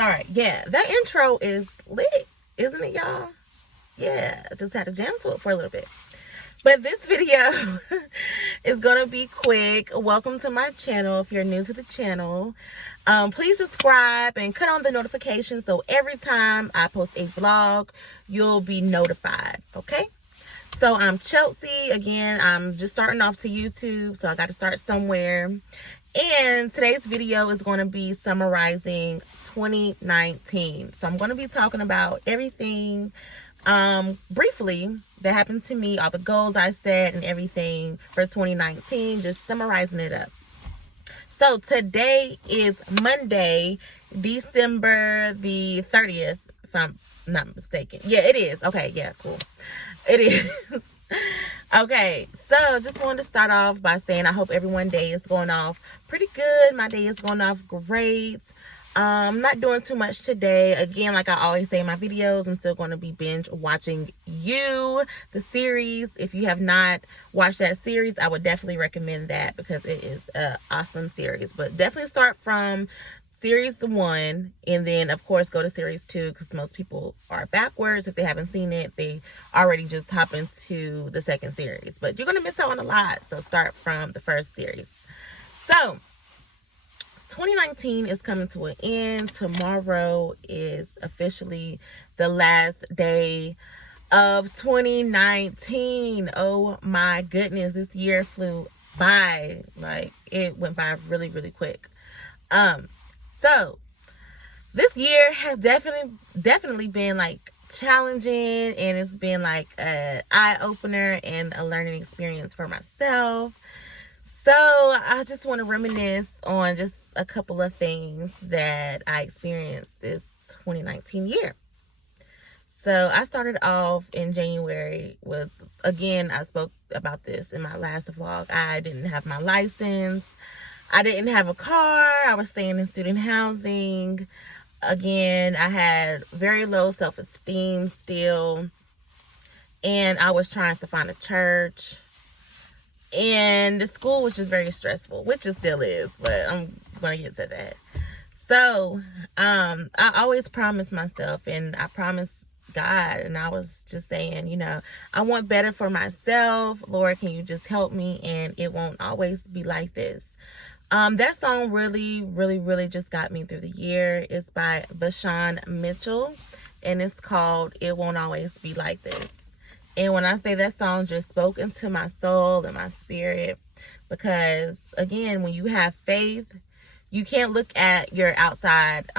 Sorry. Yeah, that intro is lit, isn't it, y'all? Yeah, I just had to jam to it for a little bit. But this video is going to be quick. Welcome to my channel if you're new to the channel. Please subscribe and cut on the notifications so every time I post a vlog, you'll be notified, okay? So I'm Chelsea. Again, I'm just starting off to YouTube, so I got to start somewhere. And today's video is going to be summarizing 2019. So I'm going to be talking about everything briefly that happened to me, all the goals I set and everything for 2019, just summarizing it up. So today is Monday, December the 30th, if I'm not mistaken. Yeah, it is. Okay, yeah, cool. It is. Okay, so just wanted to start off by saying I hope everyone's day is going off pretty good. My day is going off great. I'm not doing too much today. Again, like I always say in my videos, I'm still going to be binge watching You, the series. If you have not watched that series, I would definitely recommend that because it is an awesome series. But definitely start from series 1 and then of course go to series 2 because most people are backwards. If they haven't seen it, they already just hop into the second series, but you're gonna miss out on a lot, so start from the first series. So 2019 is coming to an end. Tomorrow is officially the last day of 2019. Oh my goodness, this year flew by. Like, it went by really quick. So this year has definitely been like challenging, and it's been like an eye-opener and a learning experience for myself. So I just want to reminisce on just a couple of things that I experienced this 2019 year. So I started off in January with, again, I spoke about this in my last vlog. I didn't have my license. I didn't have a car. I was staying in student housing. Again, I had very low self-esteem still. And I was trying to find a church. And the school was just very stressful, which it still is, but I'm going to get to that. So, I always promised myself, and I promised God, and I was just saying, you know, I want better for myself. Lord, can you just help me? And it won't always be like this. That song really just got me through the year. It's by Vashawn Mitchell, and it's called It Won't Always Be Like This. And when I say that song just spoke into my soul and my spirit, because again, when you have faith, you can't look at your outside,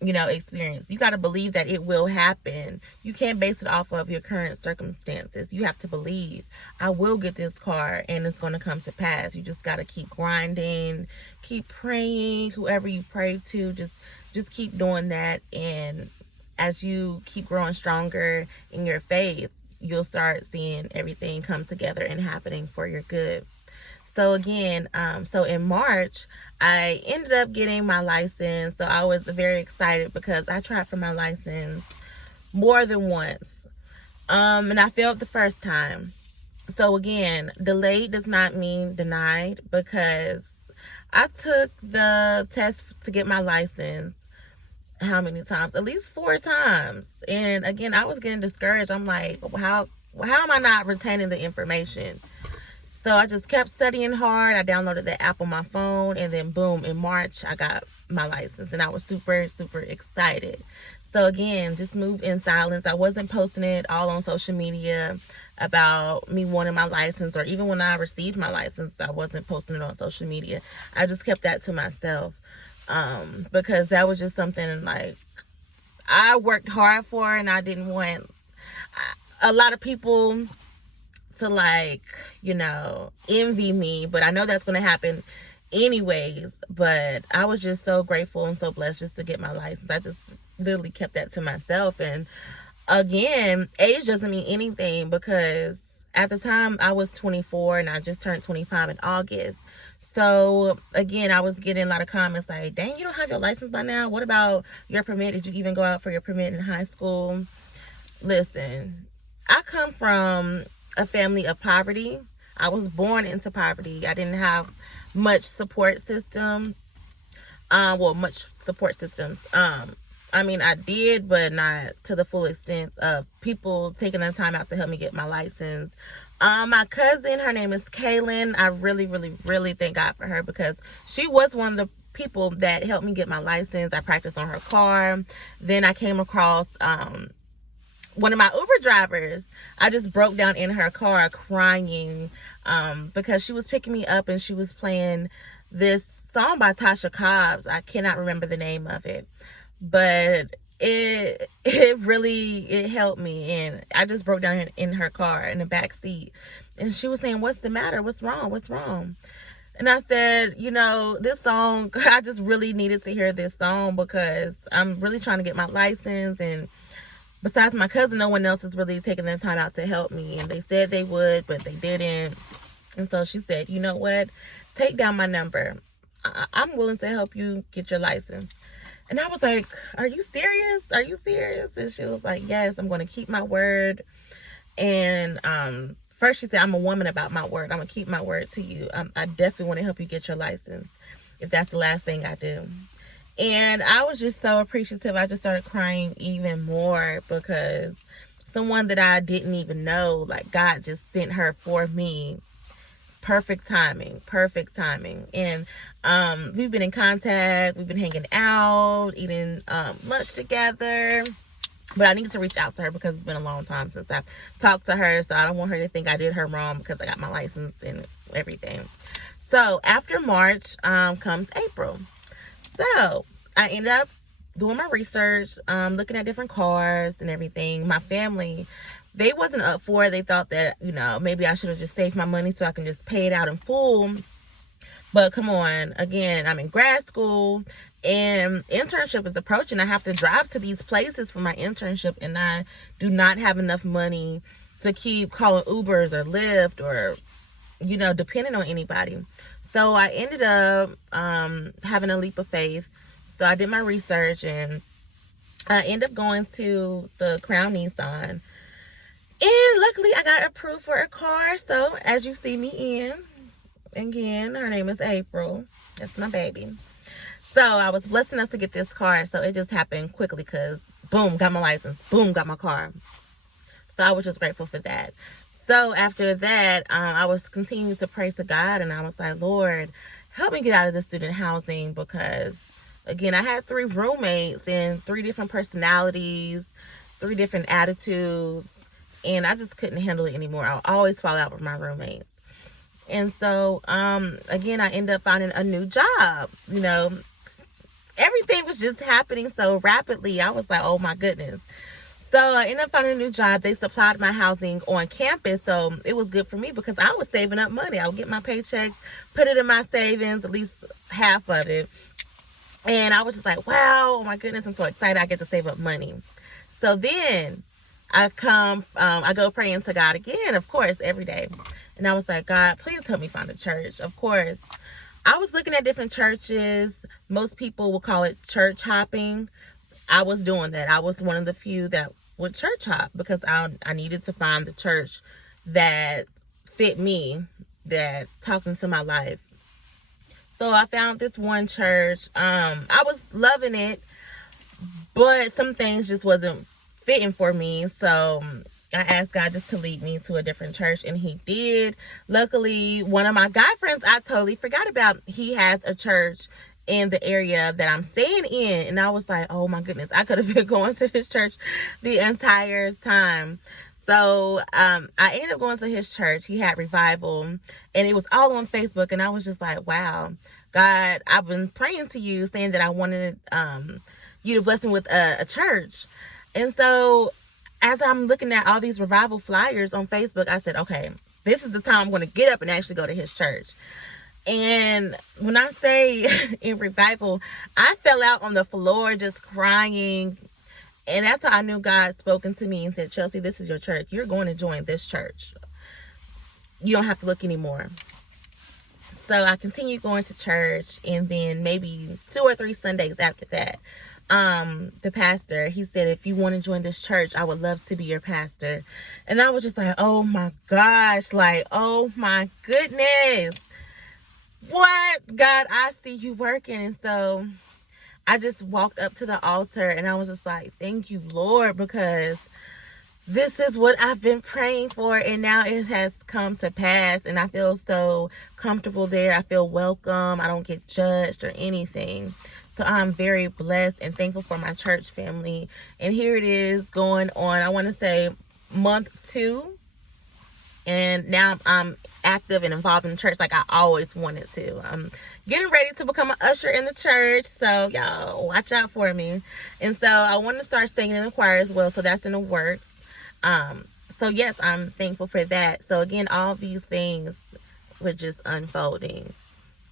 experience. You got to believe that it will happen. You can't base it off of your current circumstances. You have to believe, I will get this car and it's going to come to pass. You just got to keep grinding, keep praying. Whoever you pray to, just keep doing that. And as you keep growing stronger in your faith, you'll start seeing everything come together and happening for your good. So again, so in March, I ended up getting my license. So I was very excited because I tried for my license more than once. And I failed the first time. So again, delayed does not mean denied, because I took the test to get my license how many times? At least 4 times. And again, I was getting discouraged. I'm like, how am I not retaining the information? So I just kept studying hard. I downloaded the app on my phone, and then boom, in March, I got my license, and I was super excited. So again, just move in silence. I wasn't posting it all on social media about me wanting my license, or even when I received my license, I wasn't posting it on social media. I just kept that to myself, because that was just something like I worked hard for, and I didn't want a lot of people to, like, envy me. But I know that's going to happen anyways. But I was just so grateful and so blessed just to get my license. I just literally kept that to myself. And again, age doesn't mean anything, because at the time I was 24 and I just turned 25 in August. So again, I was getting a lot of comments like, dang, you don't have your license by now? What about your permit? Did you even go out for your permit in high school? Listen, I come from a family of poverty. I was born into poverty. I didn't have much support system. well, much support systems. I mean, I did, but not to the full extent of people taking their time out to help me get my license. My cousin, her name is Kaylin. I really, really, really thank God for her, because she was one of the people that helped me get my license. I practiced on her car. Then I came across one of my Uber drivers. I just broke down in her car crying because she was picking me up and she was playing this song by Tasha Cobbs. I cannot remember the name of it, but it really helped me. And I just broke down in her car in the back seat, and she was saying, "What's the matter? What's wrong?" And I said, this song, I just really needed to hear this song because I'm really trying to get my license. And besides my cousin, no one else is really taking their time out to help me. And they said they would, but they didn't. And so she said, "You know what? Take down my number. I'm willing to help you get your license." And I was like, "Are you serious? Are you serious?" And she was like, "Yes, I'm going to keep my word." And first she said, "I'm a woman about my word. I'm going to keep my word to you. I definitely want to help you get your license if that's the last thing I do." And I was just so appreciative. I just started crying even more because someone that I didn't even know, like, God just sent her for me. Perfect timing. And we've been in contact. We've been hanging out, eating lunch together. But I need to reach out to her because it's been a long time since I've talked to her. So I don't want her to think I did her wrong because I got my license and everything. So after March comes April. So I ended up doing my research, looking at different cars and everything. My family, they wasn't up for it. They thought that, maybe I should have just saved my money so I can just pay it out in full. But come on, again, I'm in grad school and internship is approaching. I have to drive to these places for my internship, and I do not have enough money to keep calling Ubers or Lyft or, depending on anybody. So I ended up having a leap of faith. So I did my research and I ended up going to the Crown Nissan. And luckily I got approved for a car. So as you see me in, again, her name is April. That's my baby. So I was blessed enough to get this car. So it just happened quickly because boom, got my license. Boom, got my car. So I was just grateful for that. So after that, I was continuing to pray to God, and I was like, "Lord, help me get out of this student housing," because again, I had 3 roommates and 3 different personalities, 3 different attitudes, and I just couldn't handle it anymore. I always fall out with my roommates. And so, again, I ended up finding a new job. Everything was just happening so rapidly. I was like, oh my goodness. So I ended up finding a new job. They supplied my housing on campus. So it was good for me because I was saving up money. I would get my paychecks, put it in my savings, at least half of it. And I was just like, wow, oh my goodness, I'm so excited. I get to save up money. So then I go praying to God again, of course, every day. And I was like, "God, please help me find a church." Of course, I was looking at different churches. Most people would call it church hopping. I was doing that. I was one of the few that would church hop because I needed to find the church that fit me, that talked into my life. So I found this one church. I was loving it, but some things just wasn't fitting for me. So I asked God just to lead me to a different church, and he did. Luckily, one of my guy friends I totally forgot about, he has a church in the area that I'm staying in. And I was like, oh my goodness, I could have been going to his church the entire time. So I ended up going to his church. He had revival, and it was all on Facebook. And I was just like, wow, God, I've been praying to you, saying that I wanted you to bless me with a church. And so as I'm looking at all these revival flyers on Facebook, I said, okay, this is the time I'm going to get up and actually go to his church. And when I say in revival, I fell out on the floor just crying. And that's how I knew God spoken to me and said, "Chelsea, this is your church. You're going to join this church. You don't have to look anymore." So I continued going to church, and then maybe 2 or 3 Sundays after that, the pastor, he said, "If you want to join this church, I would love to be your pastor." And I was just like, oh my gosh, like, oh my goodness. what? God, I see you working. And so I just walked up to the altar and I was just like, thank you, Lord, because this is what I've been praying for, and now it has come to pass, and I feel so comfortable there. I feel welcome. I don't get judged or anything. So I'm very blessed and thankful for my church family. And here it is going on, I want to say month 2. And now I'm active and involved in the church like I always wanted to. I'm getting ready to become an usher in the church. So y'all watch out for me. And so I want to start singing in the choir as well. So that's in the works. So yes, I'm thankful for that. So again, all these things were just unfolding.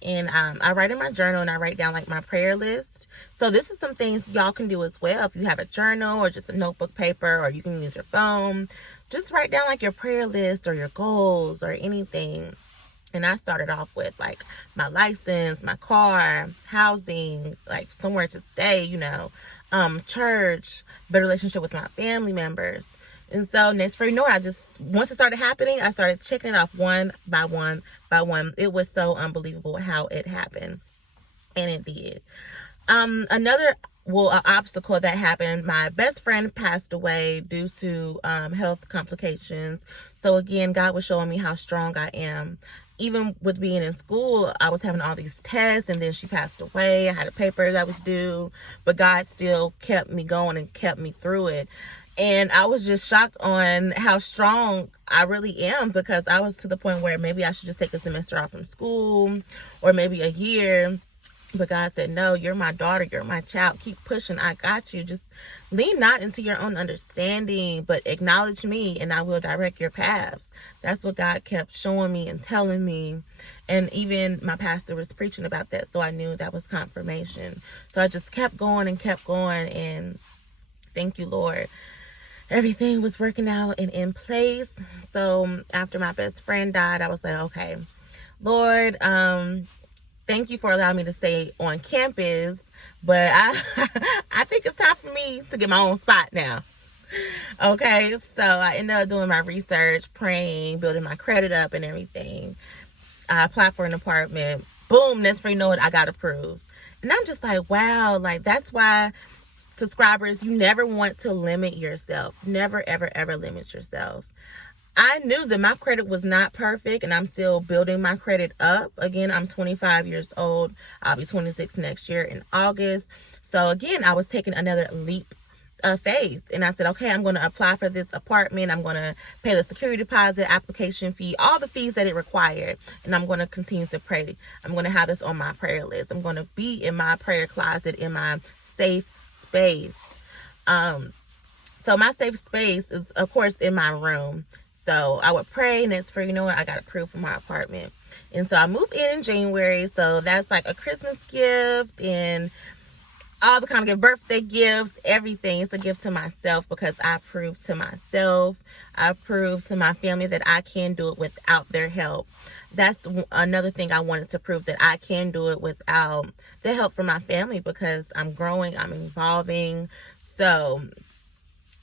And I write in my journal and I write down like my prayer list. So this is some things y'all can do as well. If you have a journal or just a notebook paper, or you can use your phone, just write down like your prayer list or your goals or anything. And I started off with like my license, my car, housing, like somewhere to stay, you know, church, better relationship with my family members. And so next for you know it, once it started happening, I started checking it off one by one by one. It was so unbelievable how it happened. And it did. Another obstacle that happened, my best friend passed away due to health complications. So again, God was showing me how strong I am. Even with being in school, I was having all these tests, and then she passed away. I had a paper that was due, but God still kept me going and kept me through it. And I was just shocked on how strong I really am, because I was to the point where maybe I should just take a semester off from school or maybe a year. But God said, no, you're my daughter. You're my child. Keep pushing. I got you. Just lean not into your own understanding, but acknowledge me and I will direct your paths. That's what God kept showing me and telling me. And even my pastor was preaching about that. So I knew that was confirmation. So I just kept going and kept going. And thank you, Lord. Everything was working out and in place. So after my best friend died, I was like, okay, Lord, thank you for allowing me to stay on campus, but I think it's time for me to get my own spot now. Okay, so I ended up doing my research, praying, building my credit up and everything. I applied for an apartment. Boom, next thing you know it, I got approved. And I'm just like, wow, like that's why, subscribers, you never want to limit yourself. Never, ever, ever limit yourself. I knew that my credit was not perfect, and I'm still building my credit up. Again, I'm 25 years old. I'll be 26 next year in August. So again, I was taking another leap of faith, and I said, okay, I'm going to apply for this apartment. I'm going to pay the security deposit, application fee, all the fees that it required, and I'm going to continue to pray. I'm going to have this on my prayer list. I'm going to be in my prayer closet, in my safe space. So my safe space is, of course, in my room. So I would pray, and it's for, you know what, I got approved for my apartment. And so I moved in January. So that's like a Christmas gift and all the kind of birthday gifts, everything. It's a gift to myself, because I proved to myself, I proved to my family that I can do it without their help. That's another thing I wanted to prove, that I can do it without the help from my family, because I'm growing, I'm evolving. So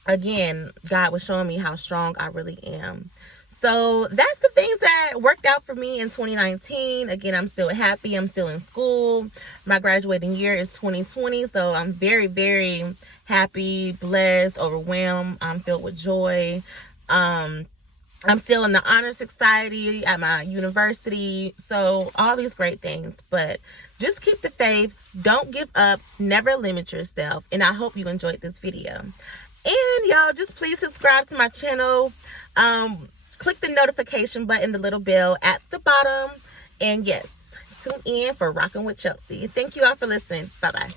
again, God was showing me how strong I really am. So that's the things that worked out for me in 2019. Again, I'm still happy. I'm still in school. My graduating year is 2020. So I'm very, very happy, blessed, overwhelmed. I'm filled with joy. I'm still in the honor society at my university. So all these great things, but just keep the faith. Don't give up. Never limit yourself. And I hope you enjoyed this video. And y'all, just please subscribe to my channel. Click the notification button, the little bell at the bottom. And yes, tune in for Rocking with Chelsea. Thank you all for listening. Bye-bye.